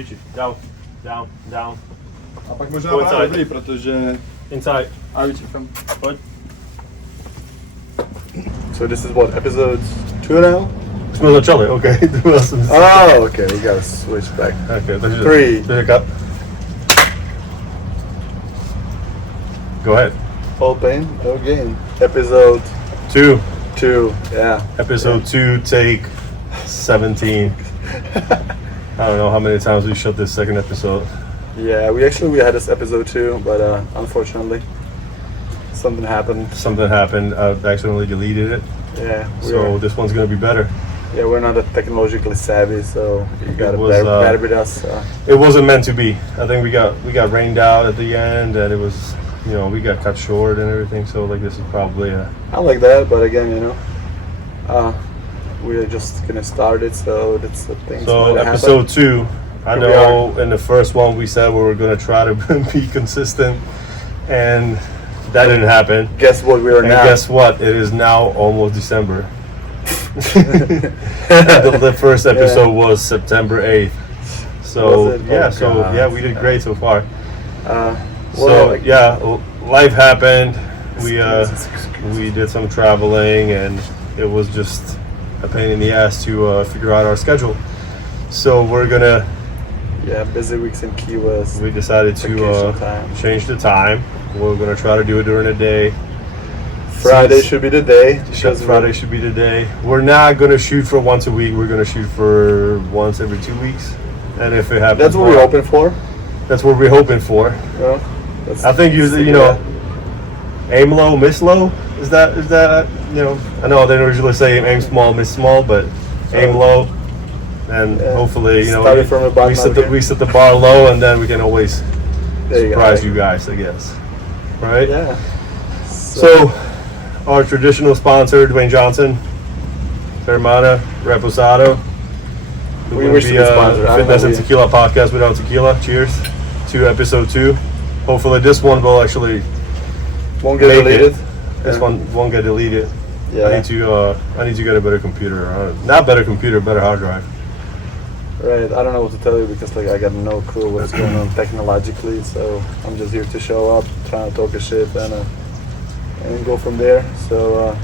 piči. Down, down, down. A pak možná Pojď právě tady. dobrý, protože... Inside. A vyčekám. Pojď. So this is what, episode 2 now? Jsme začali, OK. Oh, okay, we gotta switch back. Okay, takže 3. Cut. Go ahead. All pain, no gain. Episode 2. 2, yeah. Episode 2, take 17. I don't know how many times we shot this second episode. Yeah, we had this episode 2, but unfortunately, something happened. Something happened. I accidentally deleted it. Yeah, So this one's gonna be better. yeah, we're not that technologically savvy, so you gotta was, bear with us. It wasn't meant to be. I think we got rained out at the end, and it was, you know, we got cut short and everything. So like this is probably a. I like that, but again, you know, we're just gonna start it, so that's the thing. So episode 2. I Here we know in the first one we said we were gonna try to be consistent, and that didn't happen. Guess what we are And now? guess what? It is now almost December. the first episode was September 8th. So Was it? yeah, Oh, so God. yeah, we did great so far. So well, yeah, life happened. Excuses. We did some traveling, and it was just a pain in the ass to figure out our schedule. So we're gonna. yeah, busy weeks in Key West. We decided to Vacation time. change the time. We're gonna try to do it during the day. Friday Since- should be the day. because Friday should be the day. We're not gonna shoot for once a week. We're gonna shoot for once every 2 weeks. And if it happens, That's what we're more, hoping for. That's what we're hoping for. You know? I think you know, aim low, miss low. Is that you know? I know they don't usually say aim small, miss small, but aim low, and Yeah. hopefully you know Started from the bottom up we set the bar low, and then we can always There you go. surprise you guys, I guess. Right? Yeah. So, our traditional sponsor, Dwayne Johnson, Hermana, Reposado. We wish to be sponsored. I don't Fitness know, and we- Tequila podcast without tequila. Cheers to episode 2. Hopefully this one will actually, won't get make it. deleted. this Yeah. one won't get deleted. Yeah. I need to get a better computer. Not better computer, better hard drive. Right. I don't know what to tell you because like I got no clue what's going on technologically. So I'm just here to show up, trying to talk a shit, and go from there. So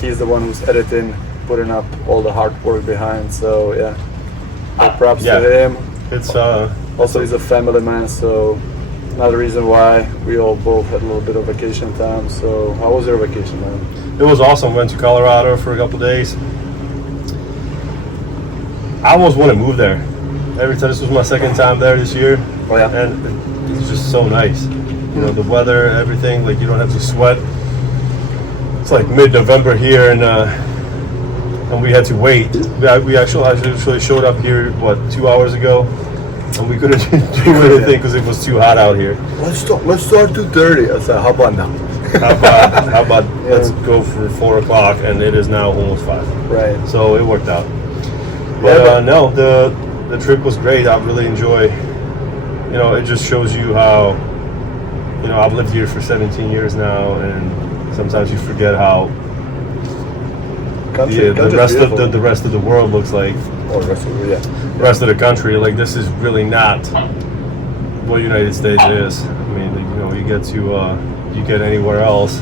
he's the one who's editing, putting up all the hard work behind. So yeah, props Yeah. to him. It's Also, he's a family man, so another reason why we all both had a little bit of vacation time. So how was your vacation, man? it was awesome. Went to Colorado for a couple days. I almost want to move there. Every time, this was my second time there this year. Oh yeah. And it's just so nice. You know, the weather, everything, like you don't have to sweat. It's like mid-November here, and we had to wait. We actually showed up here, what, 2 hours ago? And we couldn't do anything because it was too hot out here. Let's start 2:30. I said, how about now? How about let's go for 4 o'clock, and it is now almost 5. Right. So it worked out. But but- no, the trip was great. I really enjoy. You know, it just shows you how. You know, I've lived here for 17 years now, and sometimes you forget how the rest of the world looks like. Oh, the rest of the, yeah. The rest of the country, like this is really not what United States is. I mean, like, you know, you get anywhere else,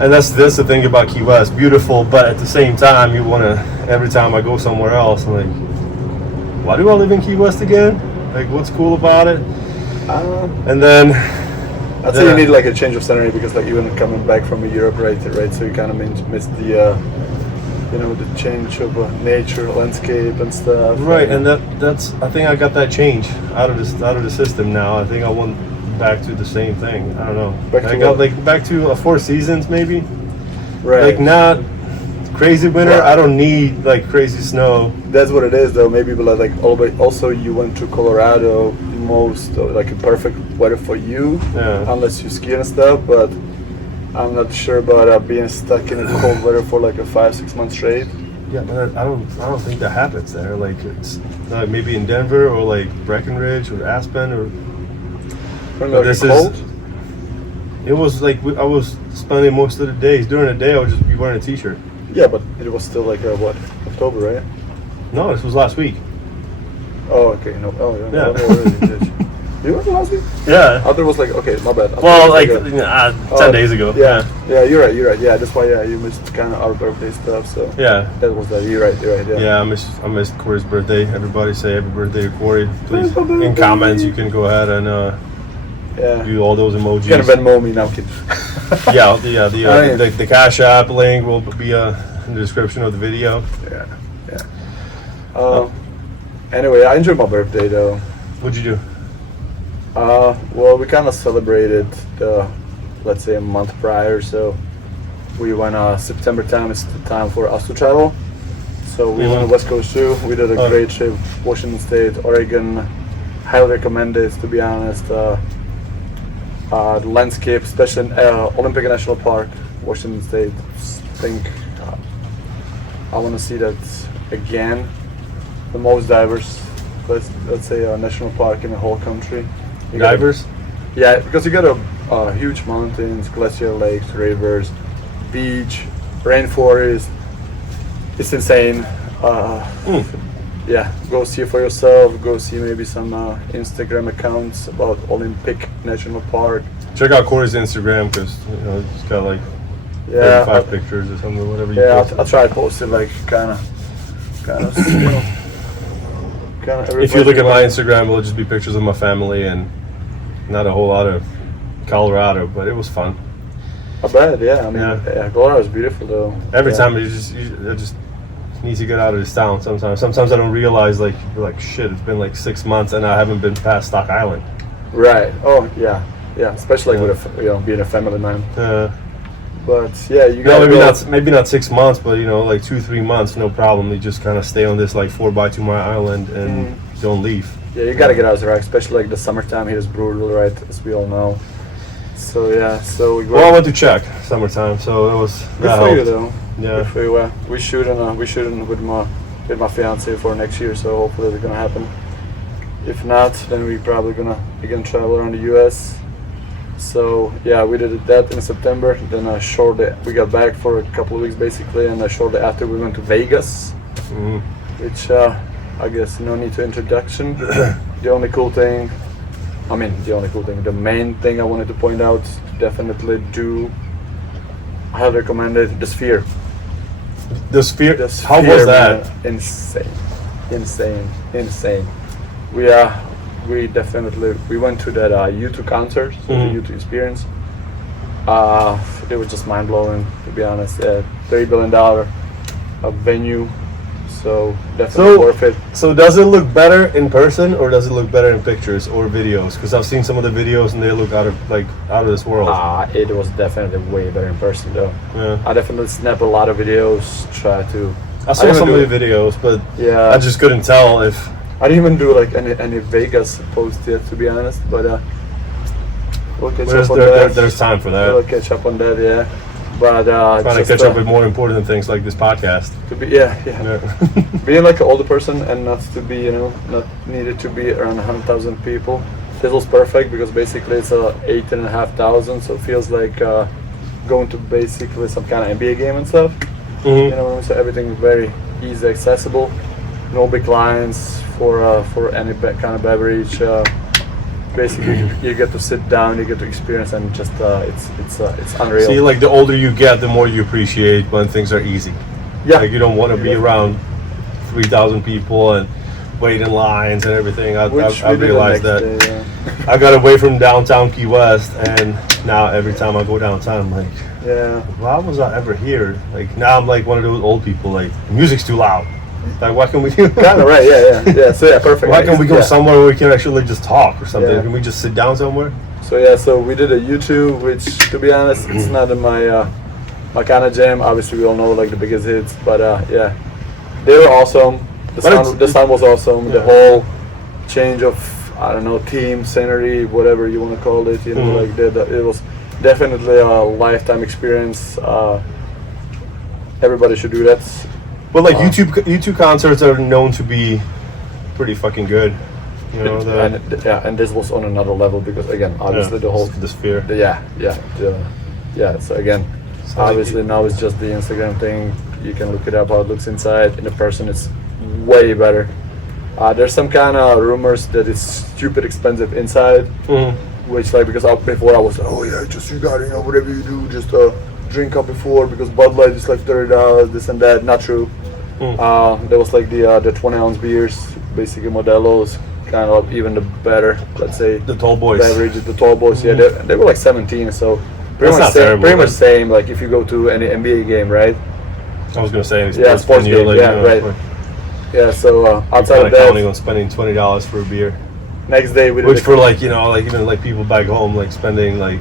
and that's the thing about Key West. Beautiful, but at the same time, you want to. Every time I go somewhere else, I'm like, why do I live in Key West again? Like, what's cool about it? And then I'd say you need like a change of scenery because like even coming back from Europe, right? So you kind of miss the, you know, the change of nature, landscape, and stuff. right, and that's I think I got that change out of the system now. I think I want back to the same thing. I don't know. Back to I got what? like back to 4 seasons maybe. Right. Like not crazy winter. Well, I don't need like crazy snow. That's what it is, though. Maybe, but like also you went to Colorado, most like a perfect weather for you, Yeah. unless you ski and stuff. But I'm not sure about being stuck in a cold weather for like a 5-6 months straight. Yeah, but I don't think that happens there. Like it's maybe in Denver or like Breckenridge or Aspen or. When But like this cold. It was like I was spending most of the days. During the day, I would just be wearing a t-shirt. Yeah, but it was still like what, October, right? No, this was last week. Oh, okay. No. Oh, yeah. Yeah. No, really. You went last week? Yeah. I thought it was like, okay, my bad. I thought Well, it like was 10 days ago. Yeah. Yeah, you're right. Yeah, that's why. Yeah, you missed kind of our birthday stuff. So Yeah. that was that. You're right. Yeah. Yeah, I missed Corey's birthday. Everybody say happy birthday to Corey. Please, Happy birthday. in comments, you can go ahead and Yeah. do all those emojis. You're gonna Venmo me now, kid. Yeah, Oh, yeah. the Cash App link will be in the description of the video. Yeah. Anyway, I enjoyed my birthday though. What'd you do? Well, we kind of celebrated let's say a month prior. So we went September time is the time for us to travel. So we went to West Coast too. We did a great trip, Washington State, Oregon. Highly recommend it, to be honest. The landscape, especially in Olympic National Park, Washington State. I think I want to see that again. The most diverse, let's say, national park in the whole country. Divers? Yeah, because you got a huge mountains, glacier lakes, rivers, beach, rainforest. It's insane. Yeah, go see it for yourself. Go see maybe some Instagram accounts about Olympic National Park. Check out Corey's Instagram because he's got like 35 pictures or something, whatever you post. I'll try to post it like kind of. If you look at my Instagram, it'll just be pictures of my family and not a whole lot of Colorado, but it was fun. I bet, yeah. I mean, Colorado is beautiful though. Every time I just need to get out of this town. Sometimes I don't realize like shit. It's been like 6 months and I haven't been past Stock Island. Right. Oh yeah. Especially with being a family man. But yeah, you no, got maybe not 6 months, but like 2-3 months, no problem. You just kind of stay on this like 4x2 mile island and don't leave. Yeah, you gotta get out there, especially like the summertime here is brutal, right? As we all know. So yeah, well, I went to Czech summertime, so it was good for you though. Yeah. Good for you. We shooting with my fiance for next year, so hopefully it's gonna happen. If not, then we probably gonna again travel around the U.S. So yeah, we did that in September. Then shortly we got back for a couple of weeks basically, and shortly after we went to Vegas, which I guess no need to introduction. The main thing I wanted to point out, definitely do. I have recommended the Sphere. The Sphere. How Sphere, was that? Man, insane. We definitely went to that U2 concert, so the U2 experience. It was just mind blowing, to be honest. $30 billion venue, so definitely worth it. So does it look better in person or does it look better in pictures or videos? Because I've seen some of the videos and they look out of this world. It was definitely way better in person though. Yeah. I definitely snapped a lot of videos. I saw some of the videos, but I just couldn't tell if. I didn't even do like any Vegas post yet, to be honest. But we'll catch up on that. There's time for that. We'll catch up on that, yeah. But trying to catch up with more important things like this podcast. To be being like an older person and not to be not needed to be around 100,000 people. This was perfect because basically it's 8,500, so it feels like going to basically some kind of NBA game and stuff. So everything very easy, accessible. No big lines for any kind of beverage. Basically, you get to sit down, you get to experience, and just it's unreal. See, like the older you get, the more you appreciate when things are easy. Yeah, like you don't want to be around 3,000 people and wait in lines and everything. I realized that. Day, I got away from downtown Key West, and now every time I go downtown, I'm like, why was I ever here? Like now I'm like one of those old people. Like the music's too loud. Like why can we? Kind of right, yeah. So perfect. Why can't we go somewhere where we can actually just talk or something? Can we just sit down somewhere? So we did a U2, which to be honest, it's not in my kind of jam. Obviously, we all know like the biggest hits, but they were awesome. The sound was awesome. The whole change of theme, scenery, whatever you want to call it. Like it was definitely a lifetime experience. Everybody should do that. Well, like YouTube concerts are known to be pretty fucking good, and this was on another level because again, obviously the Sphere. So again, obviously now it's just the Instagram thing. You can look it up how it looks inside. In the person, it's way better. There's some kind of rumors that it's stupid expensive inside, which like because before I was like, oh yeah, just you got whatever you do, just drink up before because Bud Light is like $30, this and that. Not true. There was like the 20-ounce beers, basically Modelo's, kind of even the better, let's say. The tall boys. Beverages, the tall boys. Yeah, they were like 17, so pretty That's much not terrible, pretty much right? same. Like if you go to any NBA game, right? I was gonna say any Yeah, sports venue, game. like, Yeah, you know, right. like, Yeah, so outside kind of of counting that, on spending $20 for a beer, next day we did which for like like even like people back home like spending like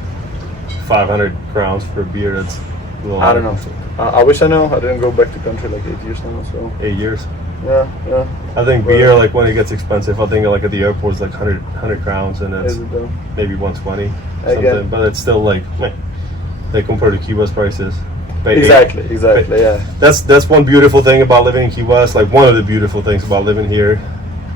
500 crowns for a beer. That's a little I don't know. I wish I know. I didn't go back to country like 8 years now, so 8 years. yeah. I think beer, like when it gets expensive, I think like at the airport it's like 100 crowns, and it's Is it though? maybe 120 Again. something. But it's still like they compare to Key West prices. But Exactly. Yeah. That's one beautiful thing about living in Key West. Like one of the beautiful things about living here,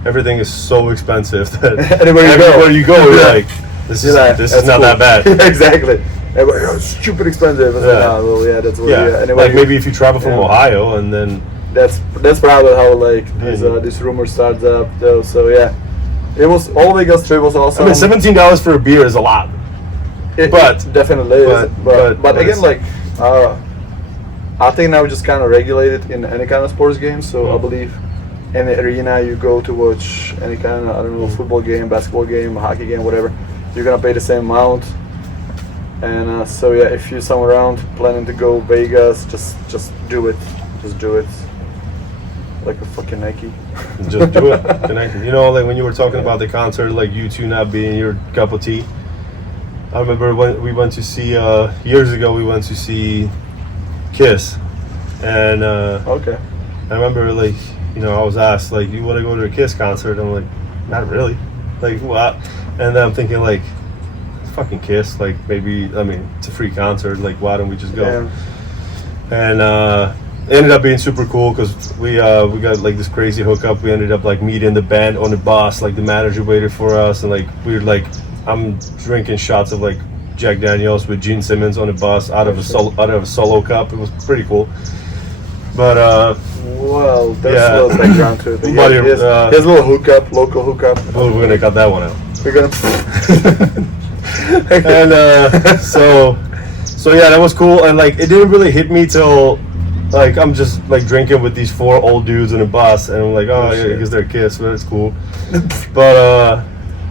everything is so expensive that Everywhere you go. you're Yeah. like, this You're like, is that's not cool. that bad. Exactly. Everybody, oh, it's stupid expensive. It's like, Yeah. well, yeah, that's what. Yeah, Yeah. Anyway, like maybe if you travel from Yeah. Ohio and then that's probably how like this rumor starts up though. So yeah, it was all Vegas trip was awesome. I mean $17 for a beer is a lot. but- it definitely is. But but again, it's- like I think now we just kind of regulated in any kind of sports game. So I believe any arena you go to watch any kind of football game, basketball game, hockey game, whatever, you're gonna pay the same amount. And so yeah, if you're somewhere around planning to go Vegas, just do it. Just do it. Like a fucking Nike. just do it. Connect. You know, like when you were talking about the concert, like U2 not being your cup of tea. I remember when we went to see years ago. We went to see Kiss, and Okay. I remember like I was asked like, you want to go to a Kiss concert? I'm like, not really. Like what? And then I'm thinking like, fucking Kiss. Like maybe it's a free concert. Like why don't we just go? Yeah. And it ended up being super cool because we got like this crazy hookup. We ended up like meeting the band on the bus. Like the manager waited for us, and like we were like, I'm drinking shots of like Jack Daniels with Gene Simmons on the bus out of a solo cup. It was pretty cool. But Well, there's Yeah. a little background to it. But But yeah, it- here's a little hookup, local hookup. we're gonna cut that one out. We're gonna. And so yeah, that was cool. And like it didn't really hit me till like I'm just like drinking with these 4 old dudes in a bus, and I'm like, oh, yeah, shit. because they're Kiss, but it's cool.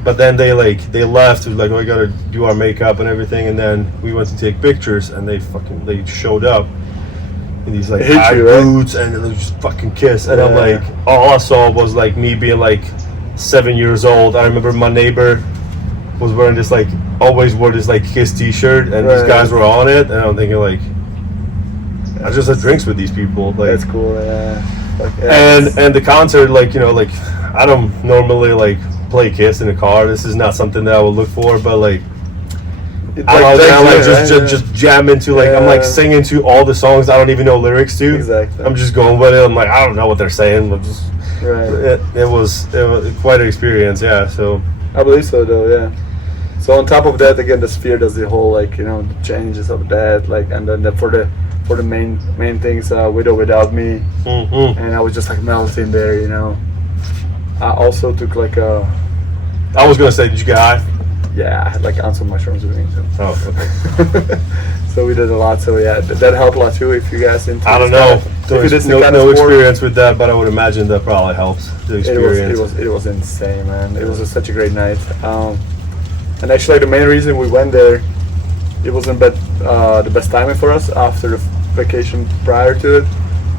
But then they left. It was like, oh, we gotta do our makeup and everything, and then we went to take pictures, and they showed up in these like Hit high you, right? boots, and it was just fucking Kiss. And I'm Yeah. like, all I saw was like me being like 7 years old. I remember my neighbor was wearing this like always wore this like Kiss T-shirt, and these Right. guys were on it, and I'm thinking like, I just had drinks with these people, like, That's cool. Yeah. Like, yeah, and the concert, like like I don't normally like play Kiss in a car. This is not something that I would look for, but like it's I don't know, takes I like you, right? just jam into like I'm like Yeah. singing to all the songs I don't even know lyrics to. Exactly. I'm just going with it. I'm like, I don't know what they're saying. I'm just Right. it was quite an experience. Yeah. So I believe so, though. Yeah. So on top of that, again, the Sphere does the whole like the changes of that, like, and then for the main things, with or without me, and I was just like melting there. I also took like I was gonna say, did you get high? I had like ounce of mushrooms with me. So. Oh, okay. So we did a lot. So yeah, that helped a lot too. If you guys into I don't this know. kind of- if you did some kind of No sport, experience with that, but I would imagine that probably helps the experience. It was insane, man. It was such a great night. And actually, the main reason we went there, it wasn't the best timing for us after the vacation prior to it.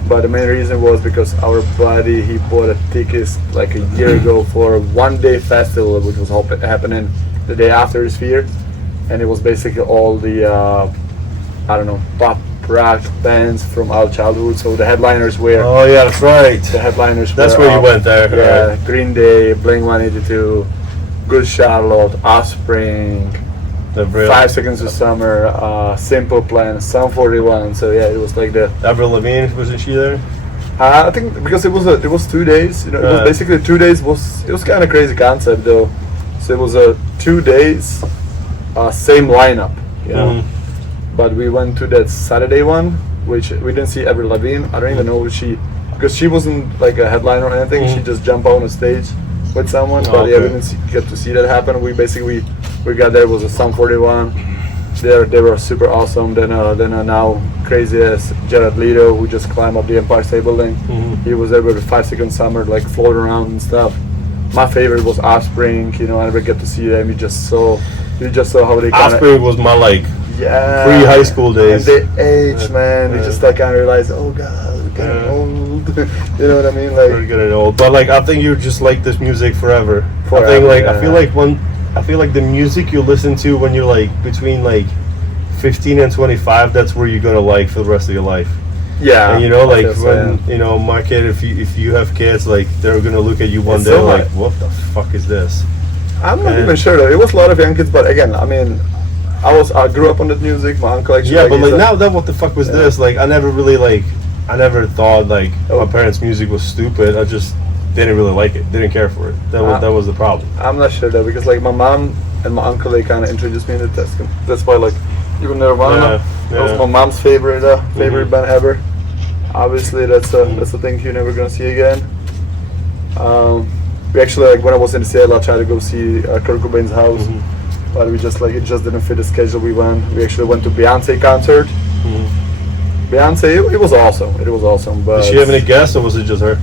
But the main reason was because our buddy, he bought a tickets like a year ago for a one-day festival, which was happening the day after the Sphere, and it was basically all the pop rock bands from our childhood. So the headliners were Oh yeah, that's right. the headliners. That's were, where you went there. Yeah, Right. Green Day, Blink-182, Good Charlotte, Offspring, The real 5 Seconds of Summer, Simple Plan, Sum 41. So yeah, it was like the. Avril Lavigne, wasn't she there? I think because it was 2 days. It was Right. basically 2 days. It was kind of crazy concept though. So it was 2 days, same lineup. Mhm. But we went to that Saturday one, which we didn't see Avril Lavigne. I don't even know if she because she wasn't like a headliner or anything. She just jumped on the stage with someone, but yeah, we didn't get to see that happen. We basically we got there, it was a Sum 41. They were super awesome. Then now crazy as Jared Leto, who just climbed up the Empire State Building. He was there with a 5 Second Summer, like floating around and stuff. My favorite was Offspring. You know, I never get to see them. You just saw how they kind of. Offspring was my like pre-high school days. And they age, man. You just like kind of realize, oh god, we're getting old. You know what I mean? Like we're getting old. But like I think you just like this music forever. I think like I feel like the music you listen to when you're like between like 15 and 25, that's where you're gonna like for the rest of your life. Yeah. And you know, like when you know my kid, if you have kids, like they're gonna look at you one day so like, what the fuck is this? I'm not even sure though. It was a lot of young kids, but again, I mean, I grew up on that music. My uncle actually. Yeah, but like now that what the fuck was this? Like I never thought like my parents' music was stupid. I just didn't really like it. Didn't care for it. That was the problem. I'm not sure though, because like my mom and my uncle, they kind of introduced me to this. That's why like even Nirvana, that was my mom's favorite band ever. Obviously, that's a thing you're never gonna see again. We actually like when I was in Seattle, I tried to go see Kurt Cobain's house, but we just like it just didn't fit the schedule. We actually went to Beyonce concert. Beyonce, it was awesome. It was awesome. But did she have any guests, or was it just her?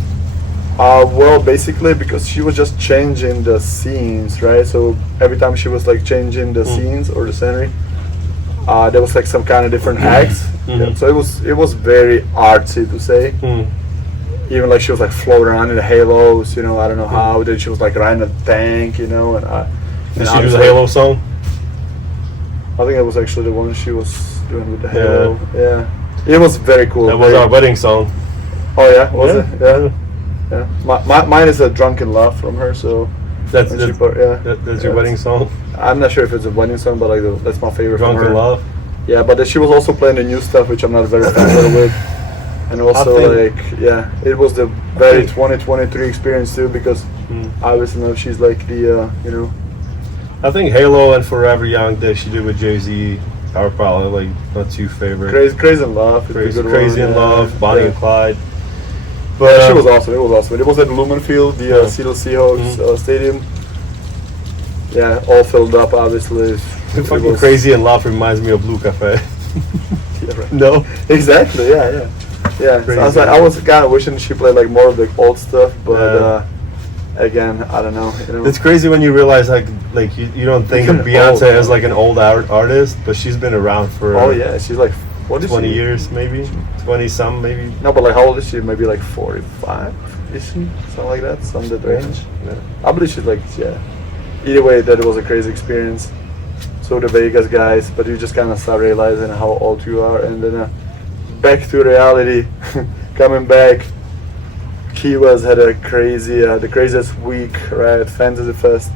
Well, basically, because she was just changing the scenes, right? So every time she was like changing the scenes or the scenery, there was like some kind of different acts. Yeah, so it was very artsy to say. Even like she was like floating around in the halos, you know. I don't know how. Then she was like riding a tank, you know. And did she do the Halo song? I think it was actually the one she was doing with the Halo. Yeah, it was very cool. That was our wedding song. Oh yeah, was it? Yeah. Mine is a Drunken Love from her. So that's your wedding song. I'm not sure if it's a wedding song, but like that's my favorite. Drunken Love. Yeah, but she was also playing the new stuff, which I'm not very familiar with. And also, it was the very 2023 experience too, because obviously now she's like the, you know. I think Halo and Forever Young that she did with Jay-Z are probably like my two favorite. Crazy in Love. Crazy in Love, Bonnie and Clyde. But she was awesome. It was awesome. It was at Lumen Field, the Seattle Seahawks stadium. Yeah, all filled up, obviously. Fucking Crazy in Love reminds me of Blue Cafe. Yeah, right. No? Exactly, yeah. So I was kind of wishing she played like more of the old stuff, but again, I don't know. You know. It's crazy when you realize like you don't think of Beyonce as like an old artist, but she's been around for. Oh yeah, she's like 20 years maybe, 20 some maybe. No, but like how old is she? Maybe like 45, is she? Something like that, some that range. Yeah. I believe she's like Either way, that was a crazy experience. So the Vegas guys, but you just kind of start realizing how old you are, and then back to reality, coming back. Key West had a crazy, the craziest week, right? Fantasy Fest,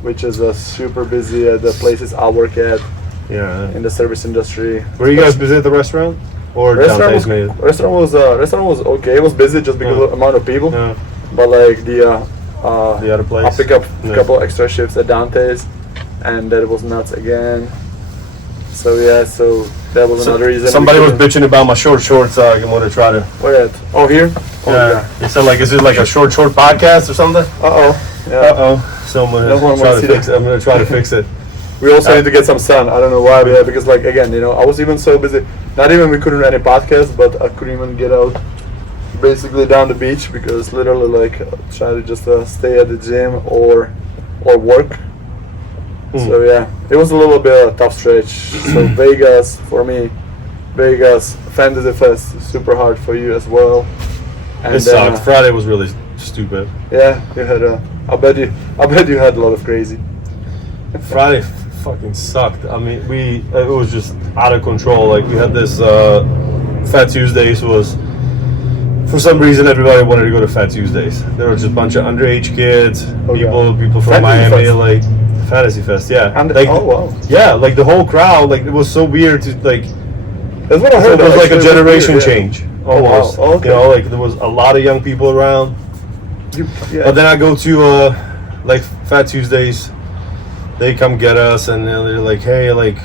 which is super busy at the places I work at. Yeah. In the service industry. Were you guys busy at the restaurant? Or restaurant was okay. It was busy just because of the amount of people. Yeah. But like the other place, I pick up a couple extra shifts at Dante's, and that was nuts again. So that was another reason. Somebody was bitching about my short shorts. I want to try to. Where at? Oh, here. Oh, yeah. He said like, is it like a short podcast or something? Yeah. So I'm gonna try to fix it. We also need to get some sun. I don't know why, but because like again, you know, I was even so busy. Not even we couldn't run any podcast, but I couldn't even get out. Basically down the beach because literally like try to just stay at the gym or work. So yeah, it was a little bit of a tough stretch. So Vegas for me, Fantasy Fest, super hard for you as well. And it sucked. Friday was really stupid. Yeah, you had I bet you had a lot of crazy. Friday fucking sucked. I mean, it was just out of control. Like we had this Fat Tuesdays was. For some reason, everybody wanted to go to Fat Tuesdays. There were just a bunch of underage kids, people from Miami, Fest. Like Fantasy Fest, yeah. Oh wow. Yeah, like the whole crowd, like it was so weird to like. That's what I heard. It was like a generation change, almost. Oh, wow. Okay. You know, like there was a lot of young people around. But then I go to like Fat Tuesdays, they come get us, and they're like, hey, like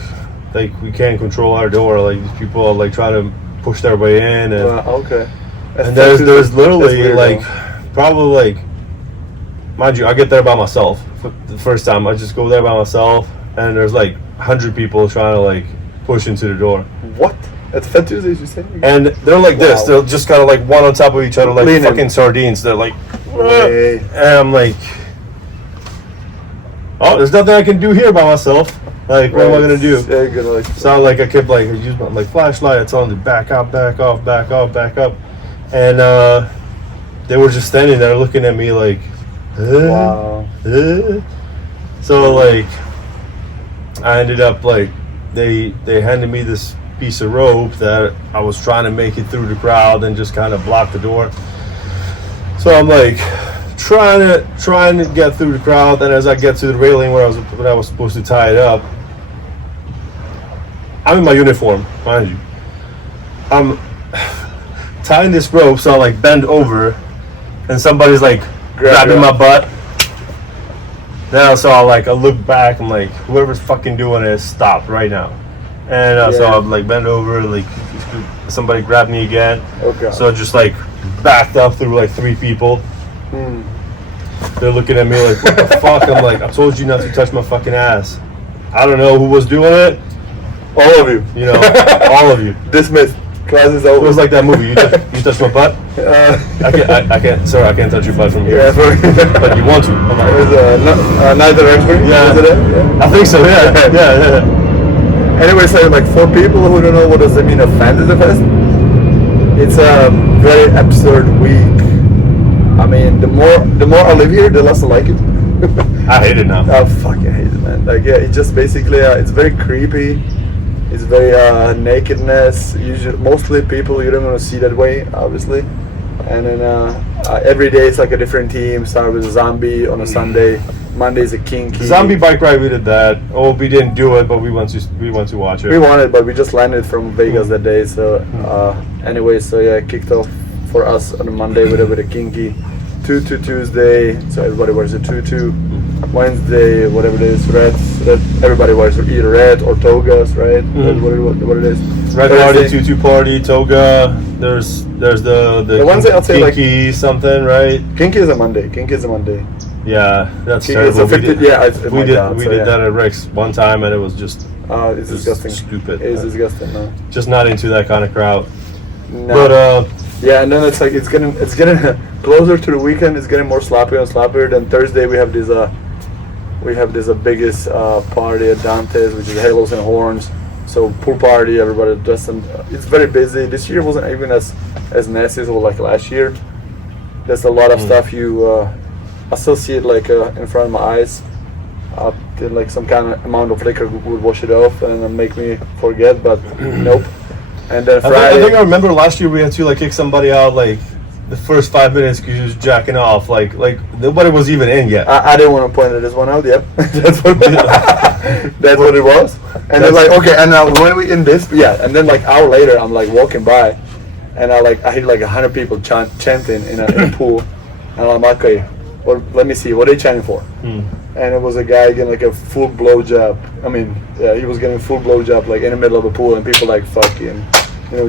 we can't control our door. Like these people are like trying to push their way in, and okay. And there's literally weird, like though. probably like, mind you, I get there by myself for the first time. I just go there by myself, and there's like 100 people trying to like push into the door. What? At Fat Tuesdays, you say? And they're like this. Wow. They're just kind of like one on top of each other, like Leaning. fucking sardines. They're like, Way. and I'm like, oh, there's nothing I can do here by myself. Like, what am I gonna do? Yeah, you're gonna like. So like I kept like use my like flashlight. I told them to back up, back off, back off, back up, and they were just standing there looking at me like, Wow. So like, I ended up like they handed me this piece of rope that I was trying to make it through the crowd and just kind of block the door. So I'm like trying to get through the crowd, and as I get to the railing where I was supposed to tie it up, I'm in my uniform, mind you. I'm tying this rope, so I like bend over, and somebody's like grabbing my butt. Then I look back, I'm like, whoever's fucking doing this, stop right now. And so I'm like bend over, like somebody grabbed me again. Okay. So I just like backed up through like 3 people. They're looking at me like, what the fuck? I'm like, I told you not to touch my fucking ass. I don't know who was doing it. All of you. You know, all of you. Dismissed. Class is It over. was like that movie. You touched my butt. I can't. Sorry, I can't touch your butt from here. Yeah, sorry. But you want to. I'm like, It was neither expert. Yeah. Was it? Yeah. I think so. Yeah. Anyway, so like for people who don't know what does it mean, a Fantasy Fest, it's a very absurd week. I mean, the more I live here, the less I like it. I hate it now. I fucking hate it, man. Like, yeah, it just basically, it's very creepy. It's very nakedness. Usually, mostly people you don't want to see that way, obviously. And then every day it's like a different team. Start with a zombie on a Sunday. Monday is a kinky. Zombie bike ride, we did that. Oh, we didn't do it, but we went to watch it. We wanted, but we just landed from Vegas that day. So anyway, so yeah, kicked off for us on a Monday with a kinky. 2-2 Tuesday, so everybody wears a 2-2. Wednesday, whatever it is, red. Everybody wears either red or togas, right? That's what it is. Red party, 2-2 party, toga. There's the Wednesday, I'll say, like- kinky something, right? Kinky is a Monday. Kinky is a Monday. Yeah, that's Kinky is terrible. a 50, We yeah, did that at Rick's one time, and it was just It's disgusting. stupid. It's disgusting, no. Just not into that kind of crowd. No. But yeah, and then it's like it's getting closer to the weekend. It's getting more sloppier and sloppier. Then Thursday we have this biggest party at Dante's, which is Halos and Horns. So pool party, everybody dressed. It's very busy. This year wasn't even as nasty as it was like last year. There's a lot of stuff you. I still see it like in front of my eyes. Did like some kind of amount of liquor would wash it off and make me forget, but nope. And then Friday. I think I remember last year we had to like kick somebody out like the first 5 minutes because he was jacking off. Like nobody was even in yet. I didn't want to point this one out. Yep, that's what it was. And then like okay, and now when we in this, yeah, and then like hour later, I'm like walking by, and I hit like 100 people chanting in a pool, and I'm like, okay, well, let me see what are they chanting for. And it was a guy getting like a full blowjob. I mean, yeah, he was getting a full blowjob like in the middle of a pool, and people like fucking,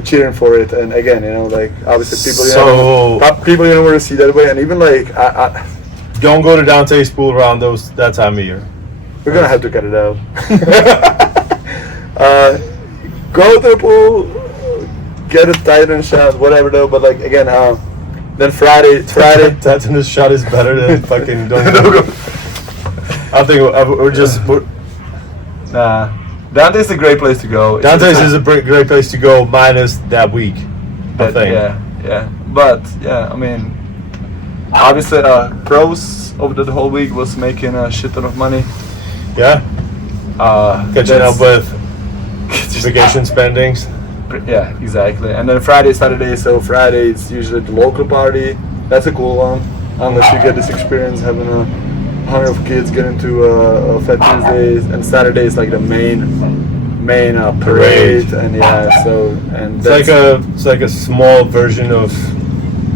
cheering for it. And again, like obviously people, people you don't want to see that way. And even like, I don't go to Dante's pool around that time of year. We're gonna have to cut it out. Go to the pool, get a Titan shot, whatever though. But like again, then Friday. Tetanus shot is better than fucking don't go. I think we're Nah, Dante's a great place to go. Dante's is a great place to go, minus that week. I think. Yeah. But yeah, I mean, obviously, pros over the whole week was making a shit ton of money. Yeah. Catching up with vacation spendings. Yeah, exactly. And then Friday, Saturday. So Friday is usually the local party. That's a cool one, unless you get this experience having 100 kids get into Fat Tuesdays, and Saturday is like the main parade. And yeah, so and it's like a small version of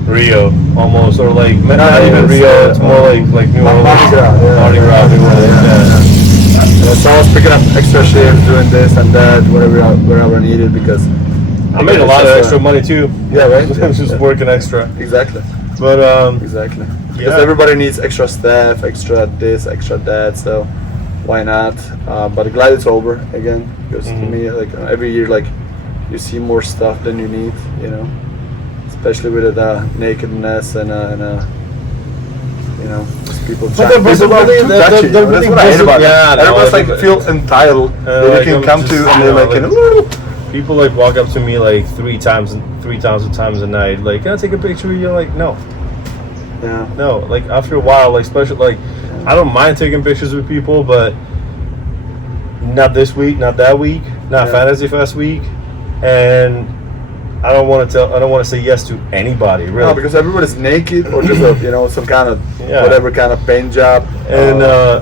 Rio almost, or like not even Rio. It's more like New Orleans. Mardi Gras, New Orleans. Yeah. So I was picking up extra shifts doing this and that, wherever needed, because I made a lot of extra money too. Yeah, right. Just working extra. Exactly. But Exactly. Because yeah. everybody needs extra staff, extra this, extra that. So why not? But glad it's over again. Because to me, like every year, like you see more stuff than you need. You know, especially with the nakedness and you know, just people. But they're People are really- too they're touchy, you know, really that's what I hate about it. yeah, no, Everybody's like everybody- feel entitled that like, you can I'm come just, to and you they're know, like, like- people like walk up to me like 3,000 times a night. Like, can I take a picture with you? Like, no. yeah, No, like after a while, like special, like I don't mind taking pictures with people, but not this week, not that week, not Yeah. Fantasy Fest week, and I don't want to say yes to anybody really. no, because everybody's naked or just you know some kind of Yeah. whatever kind of paint job. And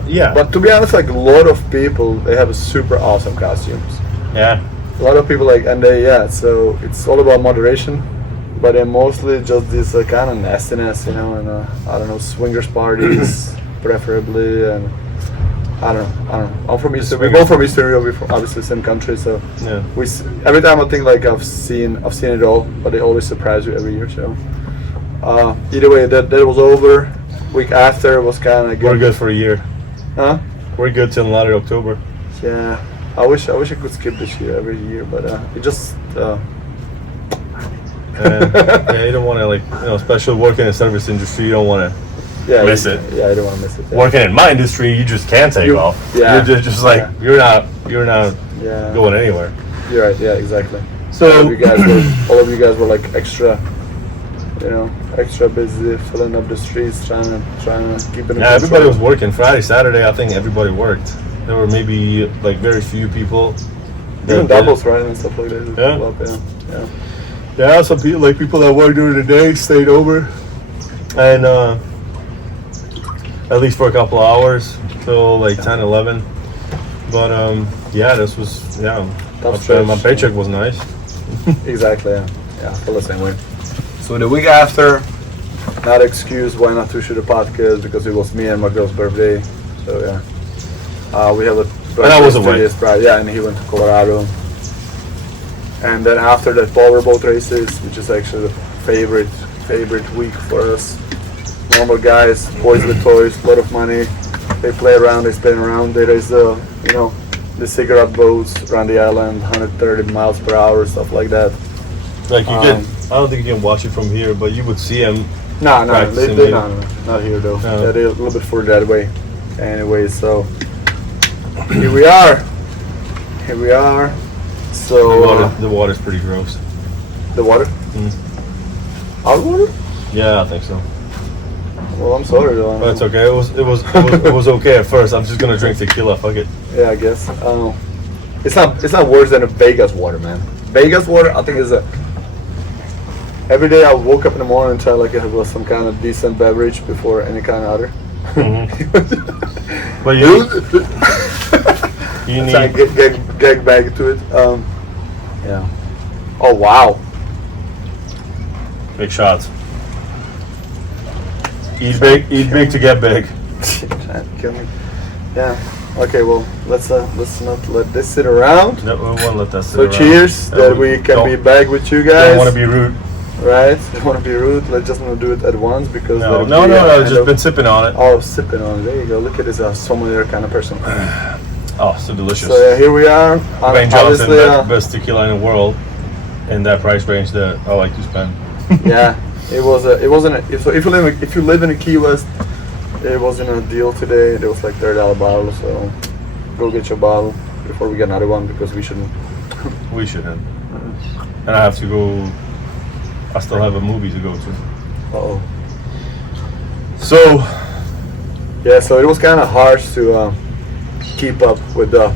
yeah, But to be honest, like a lot of people, they have a super awesome costumes. yeah, A lot of people like, and they so it's all about moderation. But then mostly just this kind of nastiness, you know, and I don't know, swingers parties preferably, and I don't know. I'm from Eastern. We both from Eastern Europe. We're from obviously same country, so yeah. every time I think like I've seen it all, but they always surprise you every year. So either way, that was over. Week after was kind of good. We're good for a year. Huh? We're good till not October. Yeah. I wish I could skip this year every year, but it just. Yeah, you don't want to especially working in the service industry, you don't want to miss it. Yeah, I don't want to miss it. Yeah. Working in my industry, you just can't take off. Yeah. You're just like Yeah. you're not Yeah. going anywhere. You're right. Yeah, exactly. So all of you guys were like extra, you know, extra busy filling up the streets, trying to keep it. In yeah, control. everybody was working. Friday, Saturday, I think everybody worked. There were maybe like very few people. Even that doubles, right, and stuff like that. Yeah. Yeah. Yeah, some people that worked during the day stayed over, and at least for a couple of hours till like 10, 11. But yeah, this was Tough stretch. my paycheck was nice. Exactly. Yeah. I feel the same way. So the week after, not excuse why not to shoot a podcast because it was me and my girl's birthday. So yeah, we have a birthday. And I was away. Yeah, and he went to Colorado. And then after that, powerboat races, which is actually the favorite week for us. Normal guys, boys with toys, a lot of money. They play around, they spin around, they race the cigarette boats around the island, 130 miles per hour, stuff like that. Like you can, I don't think you can watch it from here, but you would see them. No, Practicing they, it. no, not here though. No. Yeah, they're a little bit further that way. Anyway, so here we are. So The water's pretty gross. the water? Our water? Yeah, I think so. Well, I'm sorry though. But it's okay. It was okay at first. I'm just gonna drink tequila. Fuck it. Yeah, I guess. It's not worse than a Vegas water, man. Vegas water, I think is every day I woke up in the morning and try like to have some kind of decent beverage before any kind of other. But you Try need. to get back to it. Yeah. Oh wow. Big shots. Eat big to get big. Trying to kill me. Yeah. Okay. Well, let's not let this sit around. No, we won't let that sit So around. cheers No, that we can be back with you guys. Don't want to be rude. Right? Don't want to be rude. Let's just not do it at once because No, that'll no, be, I've end just up- been sipping on it. Oh, sipping on it. There you go. Look at this sommelier kind of person. Oh, so delicious. So yeah, here we are. Wayne Johnson, Obviously, best tequila in the world, in that price range that I like to spend. yeah, it wasn't. So if you live in the Key West, it wasn't a deal today. It was like $30 bottle. So go get your bottle before we get another one because we shouldn't. We shouldn't. And I have to go. I still have a movie to go to. Uh-oh. So Yeah, so it was kind of harsh to keep up with the,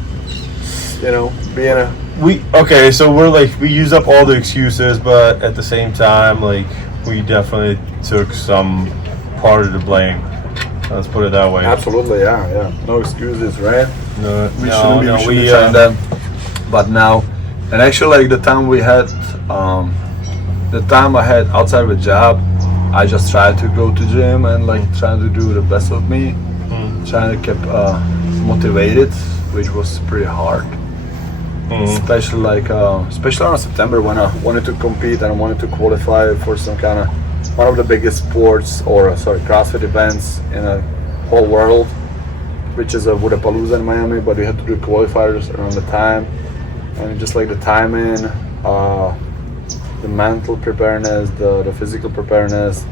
being a. so we're like we use up all the excuses, but at the same time, like we definitely took some part of the blame. Let's put it that way. Absolutely, yeah. No excuses, right? No, We no, shouldn't no, be trying that. But now, and actually, like the time we had, the time I had outside of a job, I just tried to go to gym and like trying to do the best of me, trying to keep motivated, which was pretty hard. especially especially around September when I wanted to compete and I wanted to qualify for some kind of one of the biggest sports or CrossFit events in the whole world, which is a Woodapalooza in Miami. But we had to do qualifiers around the time, and just like the timing, the mental preparedness, the physical preparedness,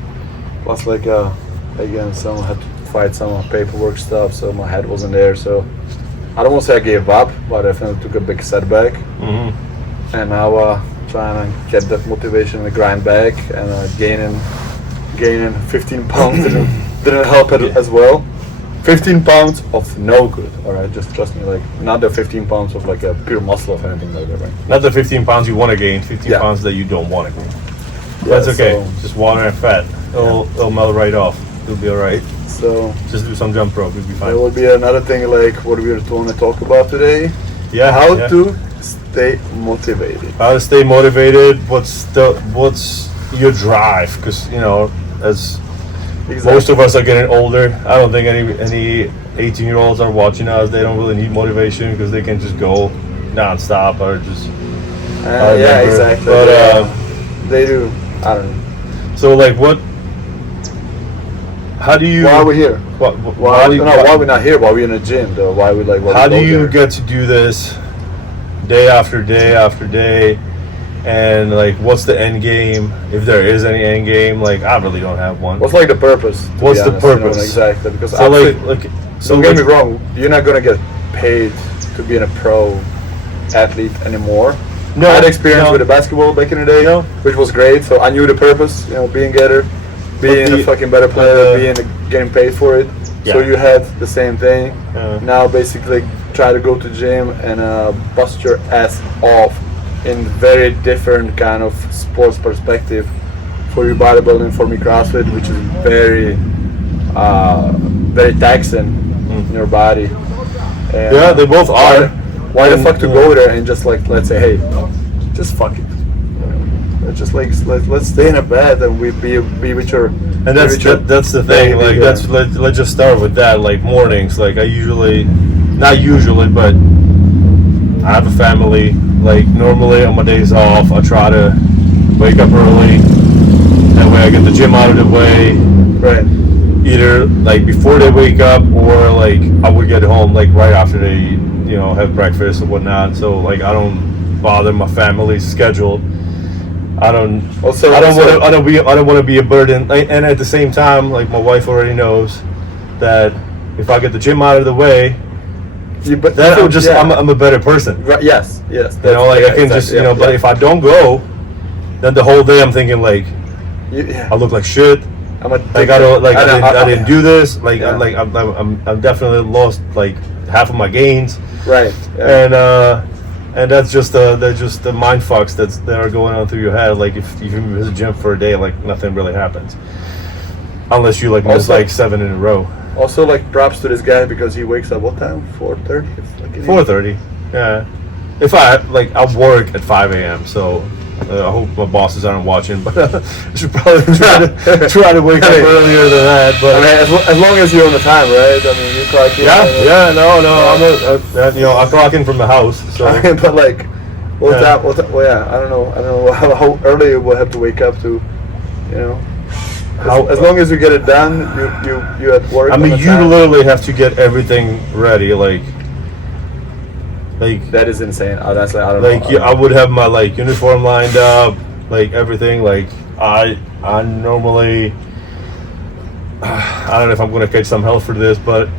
plus again, someone had to fight some paperwork stuff, so my head wasn't there. So I don't want to say I gave up, but I definitely took a big setback. And now trying to get that motivation and grind back, and gaining 15 pounds didn't help it as well. 15 pounds of no good, all right? Just trust me, like not the 15 pounds of like a pure muscle or anything like that, right? Not the 15 pounds you want to gain, 15 pounds that you don't want to gain. That's okay. So, just water and fat. It'll melt right off. It'll be all right. So just do some jump rope. You'll be fine. There will be another thing like what we want to talk about today. Yeah. How to stay motivated. How to stay motivated. What's your drive? Because as most of us are getting older, I don't think any 18-year-olds are watching us. They don't really need motivation because they can just go non-stop or just. Yeah, exactly. But they do. I don't know. So like what? How do you? Why are we here? Why are we not here? Why are we in the gym though? Why are we like? How do you get to do this day after day after day? And like, what's the end game? If there is any end game, like I really don't have one. What's like the purpose? What's the purpose? Exactly. Because so don't get me wrong. You're not gonna get paid to be a pro athlete anymore. No, I had experience with the basketball back in the day, which was great. So I knew the purpose. Being better, being a fucking better player, getting paid for it. Yeah. So you had the same thing. Now basically try to go to gym and bust your ass off in very different kind of sports perspective. For you bodybuilding, for me CrossFit, which is very, very taxing in your body. And yeah, they both are. Why the fuck to go there and just like let's say, hey, just fuck it. Just like let's stay in a bed and we be with your. And that's the thing. Like let's just start with that. Like mornings, like I usually, not usually, but I have a family. Like normally on my days off, I try to wake up early. That way I get the gym out of the way. Right. Either like before they wake up or like I would get home like right after they have breakfast or whatnot. So like I don't bother my family's schedule. I don't want to be a burden. And at the same time, like my wife already knows that if I get the gym out of the way, I'm a better person. Right, yes. I can just But if I don't go, then the whole day I'm thinking like, I look like shit. I didn't do this. I'm definitely lost like half of my gains. Right. Yeah. And that's just the mind fucks that are going on through your head. Like if you miss a gym for a day, like nothing really happens, unless you miss like 7 in a row. Also, like props to this guy because he wakes up what time? 4:30. 4:30. Yeah. If I work at 5 a.m. So I hope my bosses aren't watching, but I should probably try to wake up earlier than that. But as long as you're on the time, right? I mean, you clock in. I clock in from the house. So. But like, time? I don't know how early you will have to wake up to, As long as you get it done, you at work. I mean, you literally have to get everything ready, like that is insane. I don't know. I would have my uniform lined up, everything. I normally, I don't know if I'm gonna catch some hell for this, but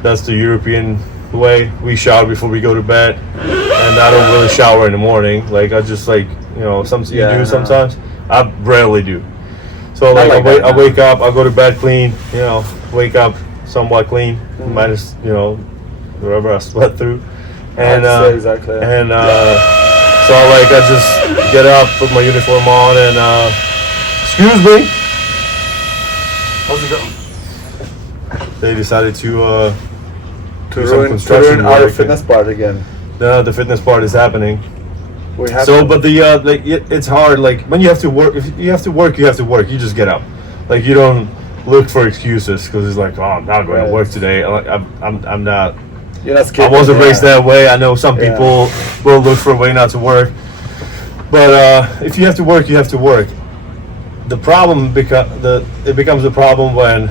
that's the European way. We shower before we go to bed, and I don't really shower in the morning. I just do sometimes. I rarely do. So I wake up, I go to bed clean. Wake up somewhat clean, minus wherever I slept through. And exactly. And so I just get up, put my uniform on, and excuse me. How's it going? They decided to ruin our fitness part again. No, the fitness part is happening. But it's hard. When you have to work, if you have to work, you have to work. You just get up. You don't look for excuses because it's oh, I'm not going to work today. I'm not. You're not I skipping. wasn't yeah. raised that way. I know some Yeah. people will look for a way not to work, but if you have to work, you have to work. The problem it becomes a problem when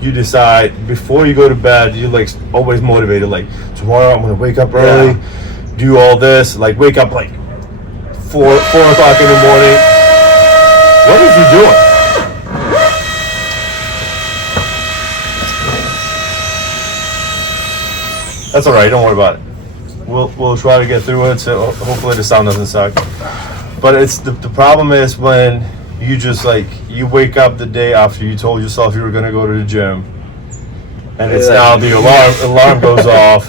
you decide before you go to bed. You're like always motivated. Like tomorrow, I'm gonna wake up early, do all this. Like wake up like 4 o'clock in the morning. What is he doing? That's all right. Don't worry about it. We'll try to get through it. So hopefully the sound doesn't suck. But it's the problem is when you just like you wake up the day after you told yourself you were gonna go to the gym, and it's now the alarm goes off,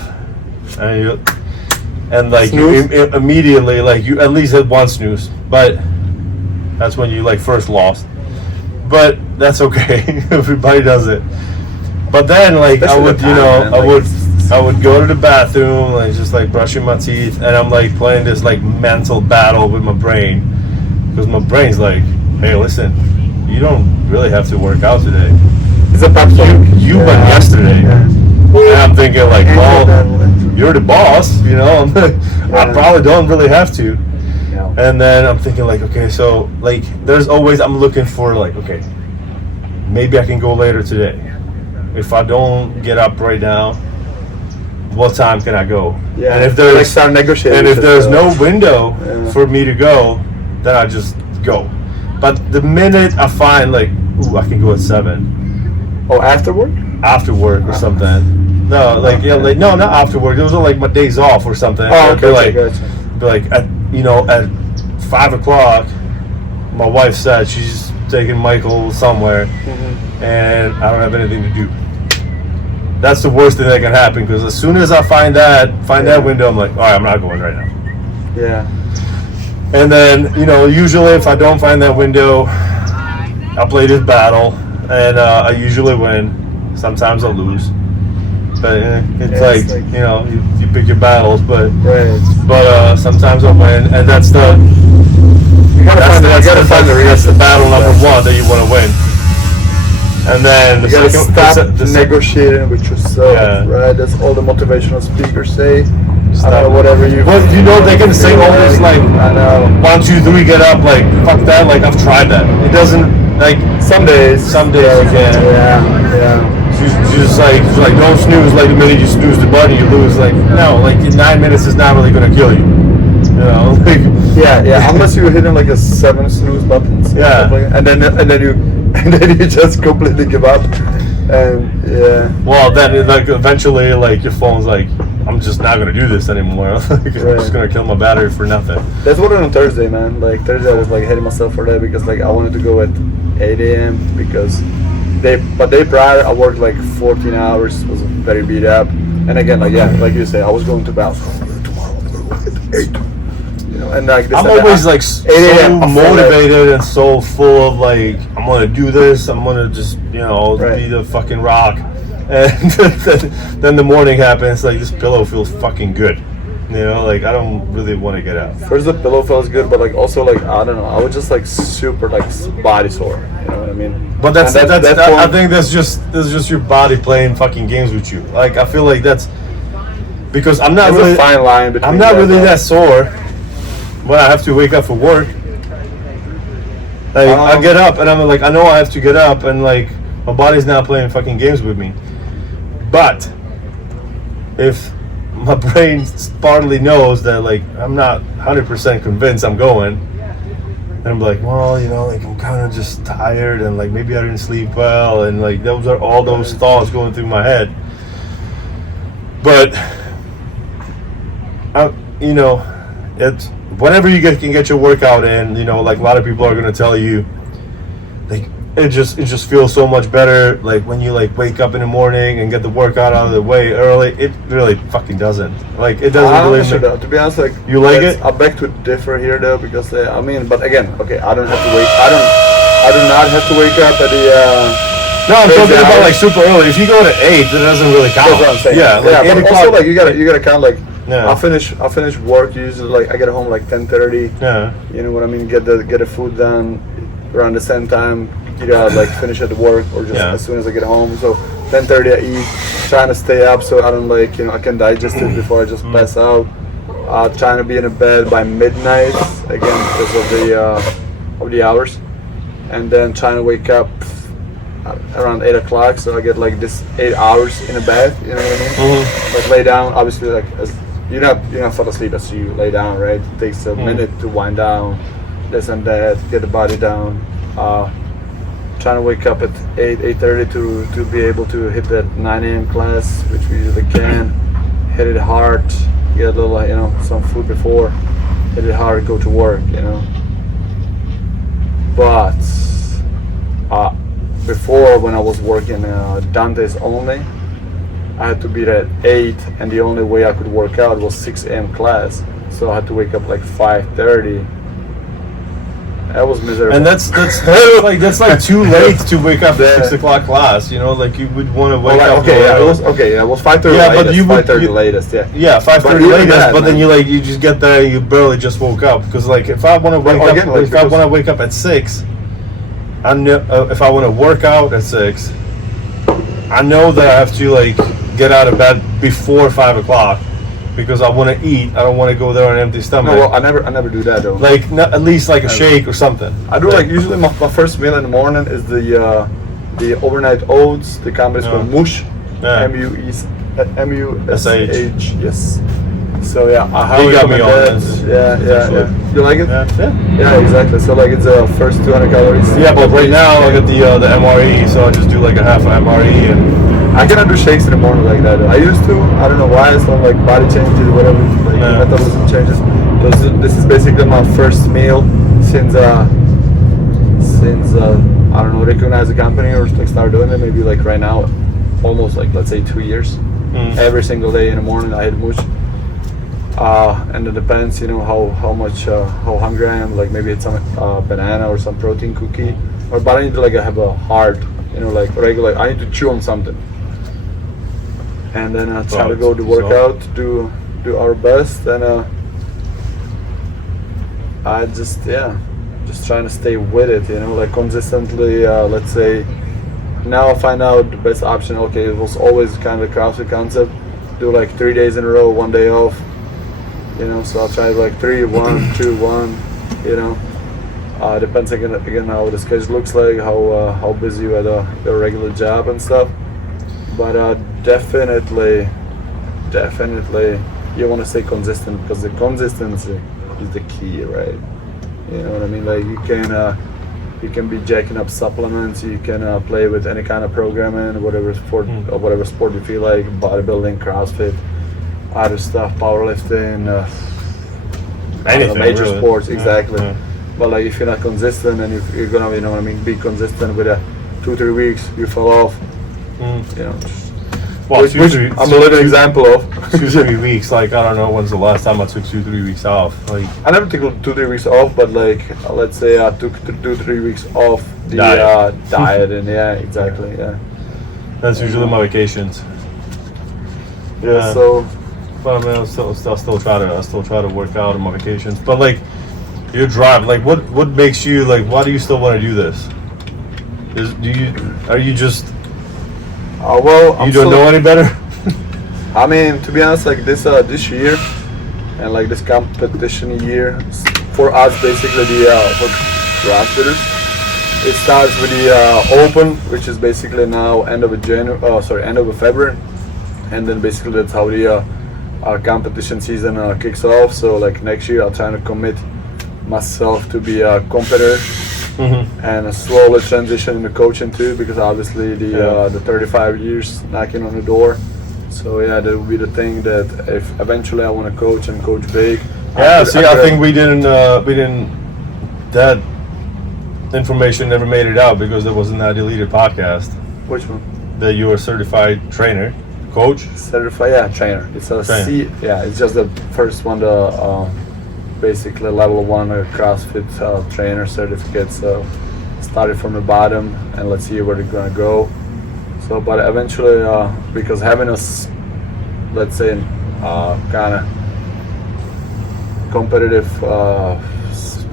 and like you immediately like you at least had one snooze, but that's when you like first lost. But that's okay. Everybody does it. But then like I would I would go to the bathroom, like just like brushing my teeth, and I'm like playing this like mental battle with my brain, because my brain's like, hey, listen, you don't really have to work out today. It's a pep talk. You went yesterday, and I'm thinking like, well, you're the boss, you know. I probably don't really have to. No. And then I'm thinking like, okay, so like, there's always I'm looking for like, okay, maybe I can go later today. If I don't get up right now, what time can I go? Yeah. And if there's like start negotiating. and if there's no window Yeah. for me to go, then I just go. But the minute I find like, ooh, I can go at 7 Oh, afterward? after work or something. No, like yeah, like no, not after work. Those are like my days off or something. Oh, It'd be okay, like, gotcha. be like at at 5 o'clock. My wife said she's taking Michael somewhere, and I don't have anything to do. That's the worst thing that can happen, because as soon as I find that window, I'm like, all right, I'm not going right now. Yeah. And then usually if I don't find that window, I play this battle, and I usually win. Sometimes I lose, but it's like you pick your battles, but Right. sometimes I win, and that's the battle number one that you want to win. And then You gotta stop negotiating with yourself, Yeah. right? That's all the motivational speakers say. Stop. I don't know, whatever you. Well, they can say all this like I know. 1, 2, 3, get up, like fuck that. Like I've tried that. It doesn't like Some days. you can. Yeah. She's just like don't snooze. Like the minute you snooze the button, you lose. Like no, like 9 minutes is not really gonna kill you. Like Yeah. Unless you're hitting like a 7 snooze buttons. Yeah. And then you just completely give up. And yeah. well, then like eventually like your phone's like, I'm just not gonna do this anymore. Like, I'm just gonna kill my battery for nothing. That's what I did on Thursday, man. Like Thursday, I was like hating myself for that because like I wanted to go at 8 a.m. because day prior I worked like 14 hours, was very beat up, and again like like you say, I was going to bed. Tomorrow I'm gonna work at 8. And like this I'm always like so 8 a.m. motivated and so full of like, I'm gonna do this. I'm gonna just Right. be the fucking rock. And then the morning happens. Like this pillow feels fucking good. Like I don't really want to get out. First the pillow feels good, but like also like I don't know, I was just like super like body sore. You know what I mean? But And I think that's just your body playing fucking games with you. Like I feel like that's because I'm not There's really a fine line between. I'm not really that sore when I have to wake up for work. Like I get up and I'm like, I know I have to get up, and like my body's not playing fucking games with me. But if my brain partly knows that like I'm not 100% convinced I'm going, and I'm like, well, like I'm kind of just tired, and like maybe I didn't sleep well, and like those are all those thoughts going through my head. But it's whenever you can get your workout in, like a lot of people are gonna tell you, like it just feels so much better. Like when you like wake up in the morning and get the workout out of the way early, it really fucking doesn't. Like it doesn't really. Sure, to be honest, like you like it. I beg to differ here though, because but again, okay, I don't have to wake. I do not have to wake up at the. No, I'm talking about like super early. If you go to 8, that doesn't really count. That's what I'm saying. Yeah, like 8 but o'clock. also like you gotta count like. Yeah. I finish work usually like I get home like 10:30. Yeah. You know what I mean? Get the food done around the same time. either like finish at work or just as soon as I get home. So 10:30 I eat, trying to stay up so I don't like, I can digest it before I just pass out. Trying to be in a bed by midnight, again because of the hours, and then trying to wake up around 8 o'clock, so I get like this 8 hours in a bed, you know what I mean? Like lay down, obviously, like as you're not fall asleep as you lay down, right? It takes a minute to wind down, this and that, get the body down. Trying to wake up at 8:30 to be able to hit that 9 a.m. class, which we usually can. Hit it hard, get a little, some food before, hit it hard, go to work, But before, when I was working Dante's only, I had to be there at 8, and the only way I could work out was 6 a.m. class, so I had to wake up like 5:30. That was miserable. And that's like too late to wake up at 6 o'clock class. Like you would want to wake up. It was 5:30. Yeah, latest, but you would 5:30 latest. Yeah. Yeah, 5:30 latest. That, but man. then you just get there and you barely just woke up, because like if I want to wake up, if I want to wake up at 6, I know if I want to work out at 6, I know that I have to like get out of bed before 5 o'clock. Because I want to eat, I don't want to go there on an empty stomach. No, well, I never do that though. Like at least like a shake or something. I do like usually my first meal in the morning is the overnight oats. The company's called Mush, M-U-S-H. Yes. So yeah, I highly recommend that. Yeah. You like it? Yeah, exactly. So like it's first 200 calories. Yeah, but right now I got the MRE, so I just do like a half MRE and. I cannot do shakes in the morning like that. I used to. I don't know why. Some like body changes, whatever. Like metabolism changes. This is basically my first meal since I don't know, recognize the company or like start doing it. Maybe like right now, almost like let's say 2 years. Every single day in the morning I eat mush. And it depends, how much how hungry I am. Like maybe it's some banana or some protein cookie. But I need to like have a hard, like regular. I need to chew on something. And then try to go to workout, do our best, and I just trying to stay with it, like consistently. Let's say now I find out the best option. Okay, it was always kind of a CrossFit concept. Do like 3 days in a row, 1 day off. So I'll try like 3, 1, 2, 1. Depends again how the schedule looks like, how busy you at your regular job and stuff. But definitely, you want to stay consistent, because the consistency is the key, right? You know what I mean? Like you can be jacking up supplements, you can play with any kind of programming, whatever sport you feel like, bodybuilding, CrossFit, other stuff, powerlifting, anything, major really. sports, exactly. But like if you're not consistent, and if you're gonna, be consistent with 2-3 weeks, you fall off. Which I'm a living example of. 2-3 weeks, like I don't know when's the last time I took 2-3 weeks off. Like I never took 2-3 weeks off, but like let's say I took 2-3 weeks off the diet, and exactly. That's usually my vacations. So. But I mean, I still try to work out on my vacations. But like, your drive, like what makes you like? Why do you still want to do this? Are you just? Well, you don't know any better. I mean, to be honest, like this year, and like this competition year, for us basically for CrossFitters, it starts with the Open, which is basically now end of February, and then basically that's how the our competition season kicks off. So like next year, I'll try to commit myself to be a competitor, and slowly transition into coaching too, because obviously the 35 years knocking on the door. So yeah, that will be the thing, that if eventually I want to coach and coach big. I think we didn't that information never made it out because there wasn't that deleted podcast. Which one? That you were a certified trainer, coach. Certified, trainer. It's a C. Yeah, it's just the first one, the basically level 1 CrossFit trainer certificate. So started from the bottom, and let's see where they're gonna go. So, but eventually, because having us, let's say, kind of competitive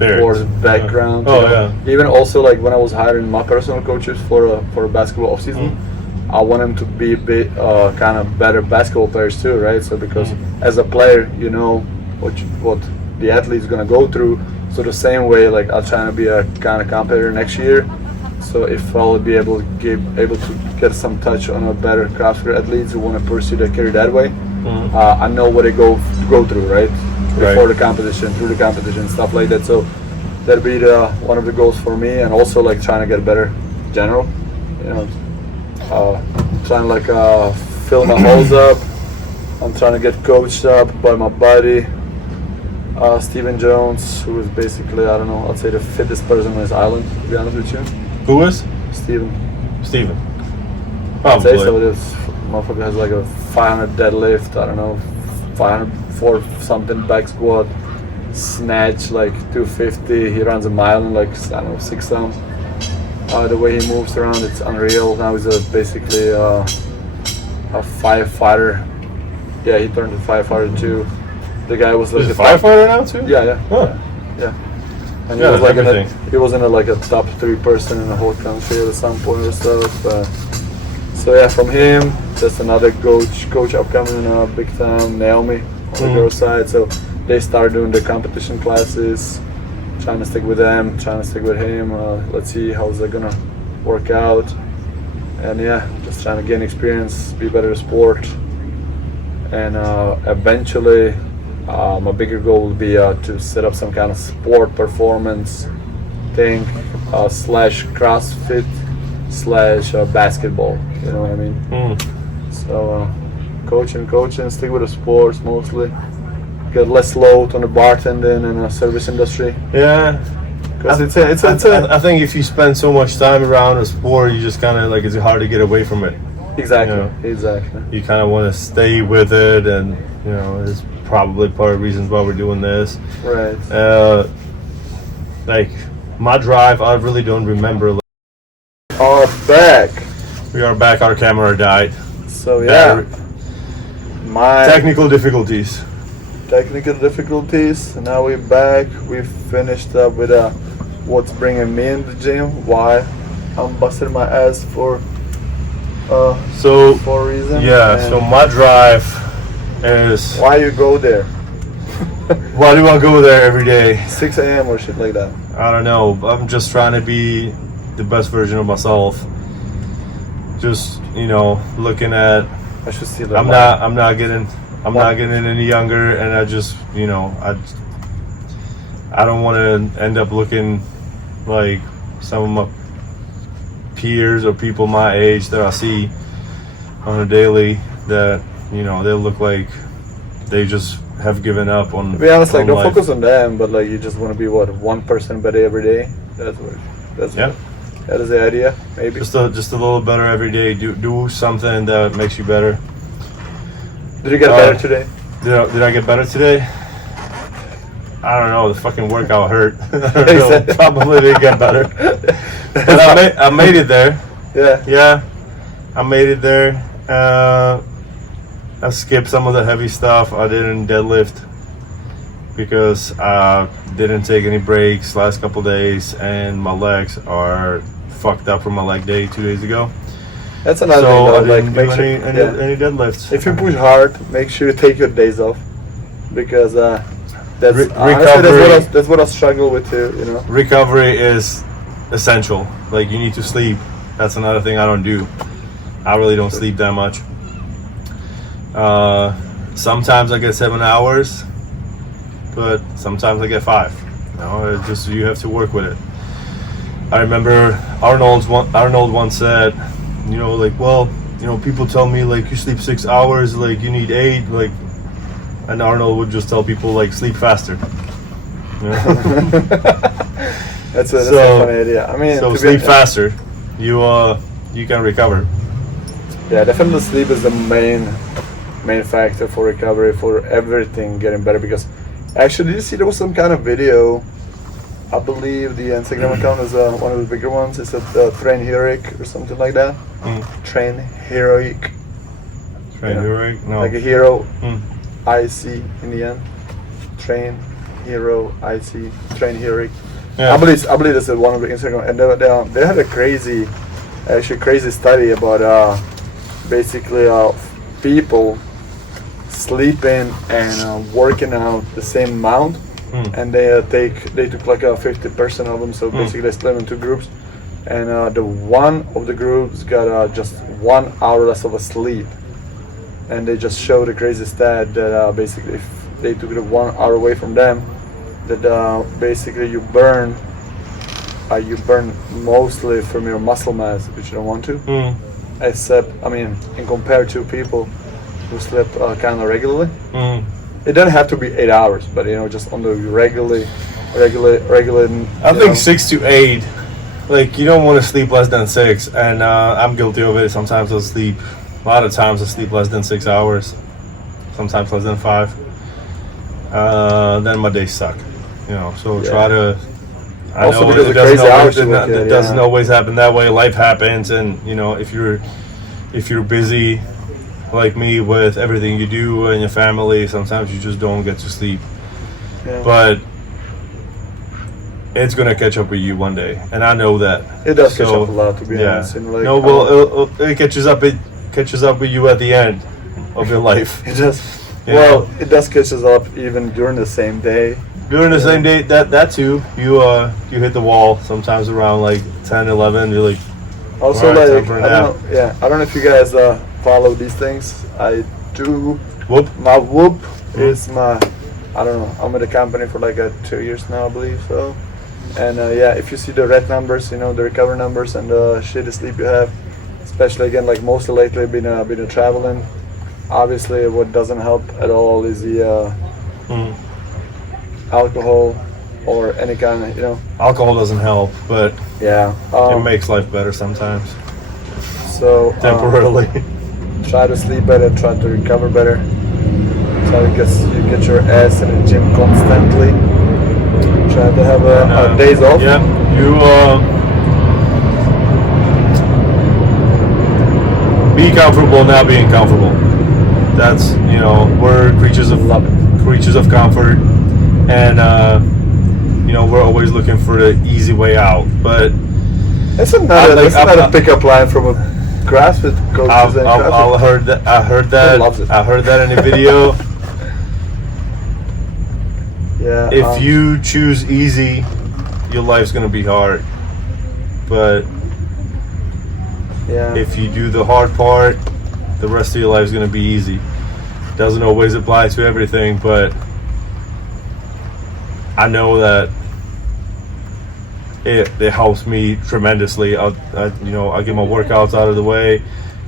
sports background. Oh you know. yeah. Even also like when I was hiring my personal coaches for a basketball off season, I want them to be kind of better basketball players too, right? So because as a player, you know what the athlete is gonna go through. So the same way, like I'm trying to be a kind of competitor next year. So if I'll be able to get some touch on a better CrossFit athletes who want to pursue their career that way, I know what they go through, right? Before the competition, through the competition, stuff like that. So that'll be one of the goals for me, and also like trying to get better general. You know, trying to like fill my holes up. I'm trying to get coached up by my buddy Steven Jones, who is basically, I don't know, I'd say the fittest person on this island, to be honest with you. Who is? Steven. Probably. I'd say so. This motherfucker has like a 500 deadlift, I don't know, 504 something back squat, snatch like 250. He runs a mile in like, I don't know, 6 some. The way he moves around, it's unreal. Now he's basically a firefighter. Yeah, he turned to firefighter too. The guy was like He's a firefighter now too? Yeah. Huh. Yeah. And Yeah, he was like everything. he was in like a top 3 person in the whole country at some point or stuff. So yeah, from him, there's another coach upcoming big time, Naomi on the girls' side. So they started doing the competition classes. Trying to stick with them, trying to stick with him. Let's see how's that gonna work out. And yeah, just trying to gain experience, be better at sport, and eventually. My bigger goal will be to set up some kind of sport performance thing / CrossFit / basketball. You know what I mean? So coaching, stick with the sports mostly. Get less load on the bartending and the service industry. Yeah. Because I think if you spend so much time around a sport, you just kind of like it's hard to get away from it. Exactly. You know? Exactly. You kind of want to stay with it, and you know it's probably part of the reasons why we're doing this. Right. Like my drive, I really don't remember. Are back. We are back. Our camera died. So yeah. My Technical difficulties. And now we're back. We finished up with what's bringing me in the gym. Why I'm busting my ass for a reason. Yeah. And So my drive is. why you go there? Why do I go there every day? 6 a.m. or shit like that. I don't know. I'm just trying to be the best version of myself. Just looking at. I should see that. I'm not getting any younger, and I just I don't want to end up looking like some of my peers or people my age that I see on a daily that they look like they just have given up on. To be honest, like don't life. focus on them, but like you just want to be 1% better every day. That is the idea, maybe. Just a little better every day. Do something that makes you better. Did you get better today? Did I get better today? I don't know. The fucking workout hurt. I don't know, probably didn't get better. But I made it there. Yeah. Yeah, I made it there. I skipped some of the heavy stuff. I didn't deadlift because I didn't take any breaks last couple days, and my legs are fucked up from my leg day 2 days ago. That's another So thing. I Though, didn't like, do any deadlifts. If you push hard, make sure you take your days off, because that's recovery. that's what I struggle with too. Recovery is essential. Like you need to sleep. That's another thing I don't do. I really don't sleep that much. Sometimes I get 7 hours, but sometimes I get 5. It's just you have to work with it. I remember Arnold once said, people tell me like you sleep 6 hours, like you need 8, like, and Arnold would just tell people like sleep faster. That's a funny idea. I mean, so sleep faster. You can recover. Yeah, definitely sleep is the main factor for recovery, for everything getting better. Because actually, did you see there was some kind of video? I believe the Instagram account is one of the bigger ones. It's a Train Heroic or something like that. Train Heroic. Train Heroic? No. Like a hero, IC in the end. Train Hero IT Train Hero. Yeah. I believe that's one of the Instagram, and they had a crazy study about basically people sleeping and working out the same amount, and they took like 50% of them. So basically they split them into groups, and the one of the groups got just 1 hour less of a sleep, and they just showed a crazy stat that basically if they took the 1 hour away from them, that basically you burn mostly from your muscle mass, which you don't want to. Except, I mean, in compared to people who sleep kind of regularly, it doesn't have to be 8 hours, but just on the regular. I think 6 to 8. Like, you don't want to sleep less than 6, and I'm guilty of it. Sometimes a lot of times I sleep less than 6 hours, sometimes less than 5. Then my days suck, so try to. I Also know because it of doesn't crazy hours always, you work, it doesn't always happen that way. Life happens, and if you're busy like me with everything you do and your family, sometimes you just don't get to sleep. Yeah. But it's gonna catch up with you one day, and I know that. It does catch up a lot, to be honest. And like, no, well, it catches up. It catches up with you at the end of your life. it does. Well, it does catch us up even during the same day. During the same day, that too, you hit the wall sometimes around like 10, 11. You're like, Also, all right, like, time for a I nap. don't know if you guys follow these things. I do. Whoop. My Whoop is my, I don't know, I'm with the company for like 2 years now, I believe so. And if you see the red numbers, the recovery numbers and the shitty sleep you have, especially again, like mostly lately been traveling. Obviously, what doesn't help at all is the alcohol or any kind of, Alcohol doesn't help, but Yeah. it makes life better sometimes, So temporarily. try to sleep better, try to recover better. Try to get your ass in the gym constantly. Try to have days off. Yeah, you be comfortable not being comfortable. That's we're creatures of comfort, and we're always looking for the easy way out. But That's another pickup line from a CrossFit coach. I heard that. Loves it. I heard that in a video. Yeah. If you choose easy, your life's gonna be hard. But if you do the hard part, the rest of your life's gonna be easy. Doesn't always apply to everything, but I know that it helps me tremendously. I get my workouts out of the way,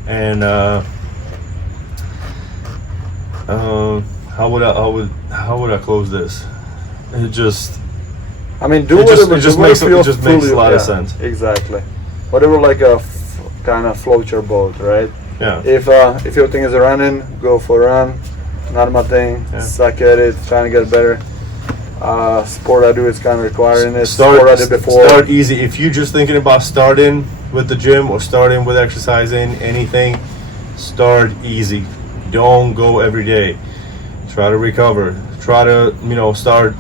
and how would I close this? It just. I mean, do it whatever. just makes a lot of sense. Exactly. Whatever, like kind of float your boat, right? Yeah. If your thing is running, go for a run. Not my thing. Yeah. Suck at it. Trying to get better. Sport I do is kind of requiring it. Start Sport I did before. Start easy. If you're just thinking about starting with the gym or starting with exercising, anything, start easy. Don't go every day. Try to recover. Try to start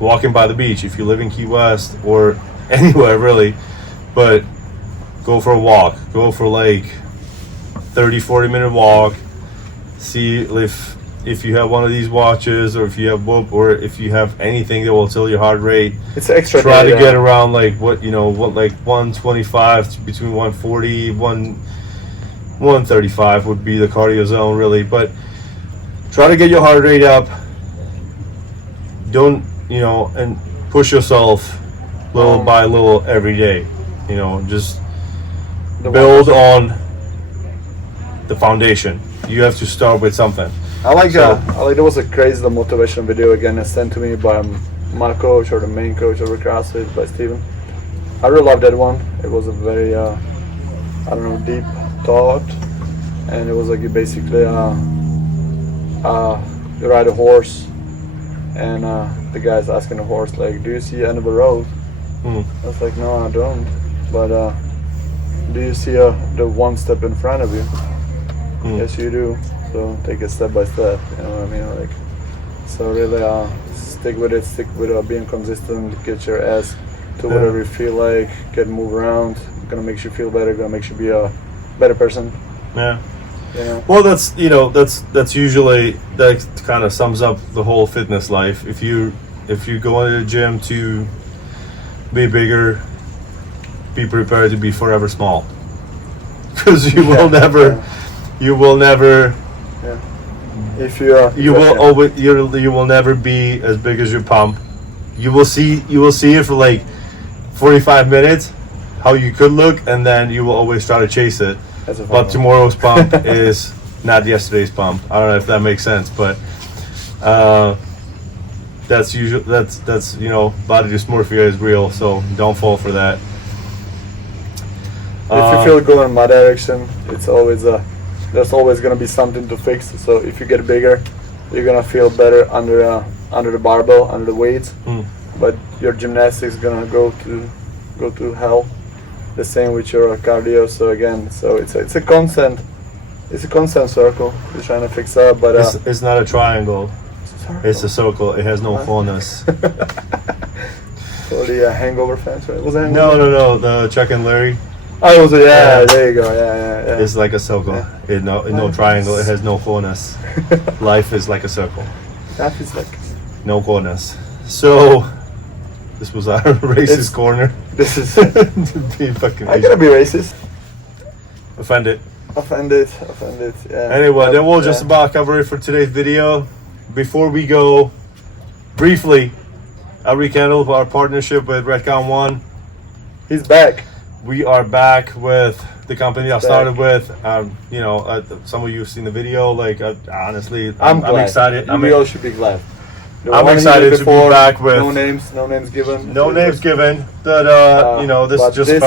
walking by the beach if you live in Key West or anywhere really, but go for a walk. Go for like 30-40 minute walk. See if you have one of these watches, or if you have Whoop, or if you have anything that will tell your heart rate. It's extra. Try to get around like what 125 to between 140, 135 would be the cardio zone really, but try to get your heart rate up. Don't and push yourself little by little every day. Just build on the foundation. You have to start with something. I like there was a crazy motivation video again sent to me by my coach, or the main coach over CrossFit, by Steven. I really loved that one. It was a very deep thought, and it was like you basically you ride a horse, and the guy's asking the horse like, do you see the end of the road? I was like, no, I don't, but do you see the one step in front of you? Yes, you do. So take it step by step. You know what I mean? Like, so really, stick with it. Stick with being consistent. Get your ass to whatever you feel like. Get move around. Gonna make you feel better. Gonna make you be a better person. Yeah. You know? Well, that's usually, that kind of sums up the whole fitness life. If you go into the gym to be bigger, be prepared to be forever small, because you will never. Yeah. If you are, You will always. You will never be as big as your pump. You will see it for like 45 minutes, how you could look, and then you will always try to chase it. But tomorrow's pump is not yesterday's pump. I don't know if that makes sense, but that's body dysmorphia is real. So don't fall for that. If you feel going in my direction, it's always there's always gonna be something to fix. So if you get bigger, you're gonna feel better under the barbell, under the weights. But your gymnastics is gonna go to hell. The same with your cardio. So again, it's a constant circle. You're trying to fix up, but it's not a triangle. It's a circle. It has no corners. For the hangover fans, right? Was it hangover? No. The Chuck and Larry. Oh, was it? Yeah, there you go. Yeah. It's like a circle. Yeah. No triangle. It has no corners. Life is like a circle. That is like no corners. So this was our racist corner. This is. Be fucking I gotta be racist. Offended. Yeah. Anyway, that will just about cover it for today's video. Before we go, briefly, I'll rekindle our partnership with Redcon One. He's back. We are back with the company I started with. Some of you have seen the video. Like, honestly, I'm excited. We all should be glad. I'm excited to be back with no names given. No names given. But this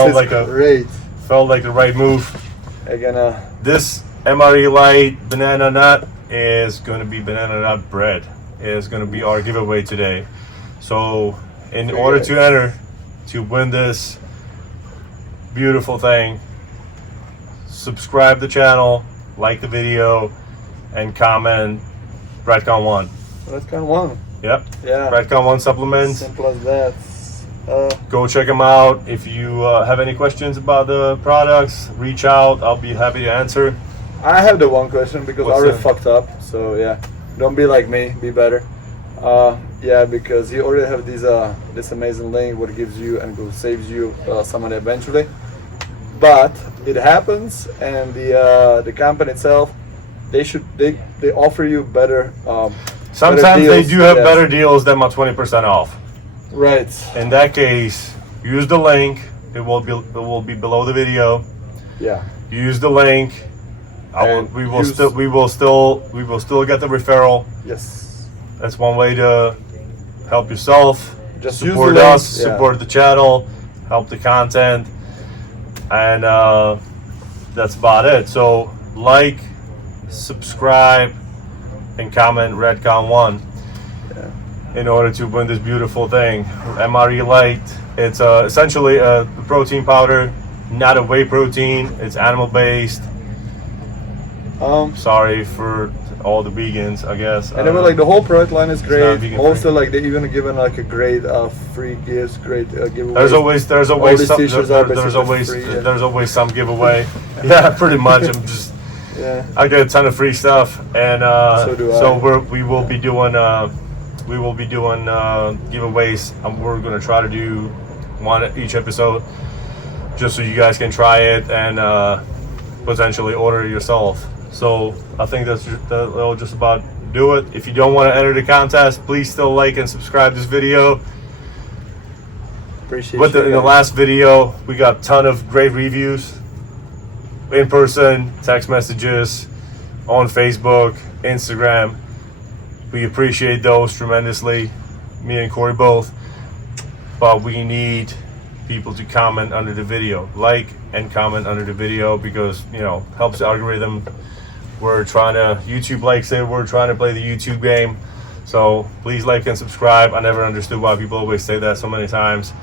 felt like the right move. Again, this MRE Light banana nut is going to be banana nut bread. Is going to be our giveaway today. So, in order to enter to win this beautiful thing, subscribe the channel, like the video, and comment Redcon One. Redcon One. Yep. Yeah. Redcon One supplements. Simple as that. Go check them out. If you have any questions about the products, reach out. I'll be happy to answer. I have the one question because What's I already that? fucked up. So yeah, don't be like me. Be better. Because you already have this amazing link what gives you and will saves you some money eventually. But it happens, and the company itself, they offer you better. Sometimes better they deals. do have Yes. better deals than my 20% off. Right. In that case, use the link. It will be below the video. Yeah. Use the link. We will still get the referral. Yes. That's one way to help yourself. Just use support the link. us, support the channel, help the content, and that's about it. So like, subscribe, and comment Redcon One in order to win this beautiful thing. MRE Light. It's essentially a protein powder, not a whey protein. It's animal based. Sorry for all the vegans, I guess. And then the whole product line is great. vegan Also, they even given like a great free gifts, great giveaways. There's always some giveaway. Yeah, pretty much. I get a ton of free stuff, and So do I. so we will be doing giveaways. We're gonna try to do one each episode, just so you guys can try it and potentially order it yourself. So I think that'll just about do it. If you don't want to enter the contest, please still like and subscribe this video. Appreciate But in the last video, we got a ton of great reviews. In person, text messages, on Facebook, Instagram. We appreciate those tremendously, me and Corey both. But we need people to comment under the video, like and comment under the video, because helps the algorithm. YouTube likes it. We're trying to play the YouTube game. So please like and subscribe. I never understood why people always say that so many times,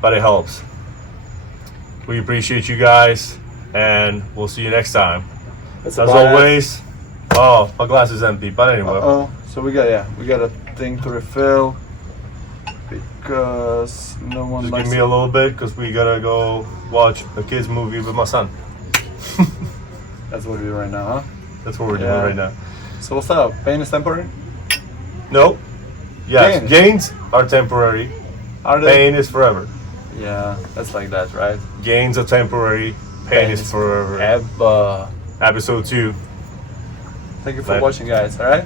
but it helps. We appreciate you guys, and we'll see you next time. As always, my glass is empty, but anyway. So we got a thing to refill because no one Just likes give me a little bit because we gotta go watch a kids movie with my son. That's what we do right now, huh? That's what we're Yeah. doing right now. So what's up? Pain is temporary? No. Yes, Gains. gains are temporary. Are they? Pain is forever. Yeah, that's like that, right? Gains are temporary. Pain is forever. Ever. Episode 2. Thank you for Bye. watching, guys. All right.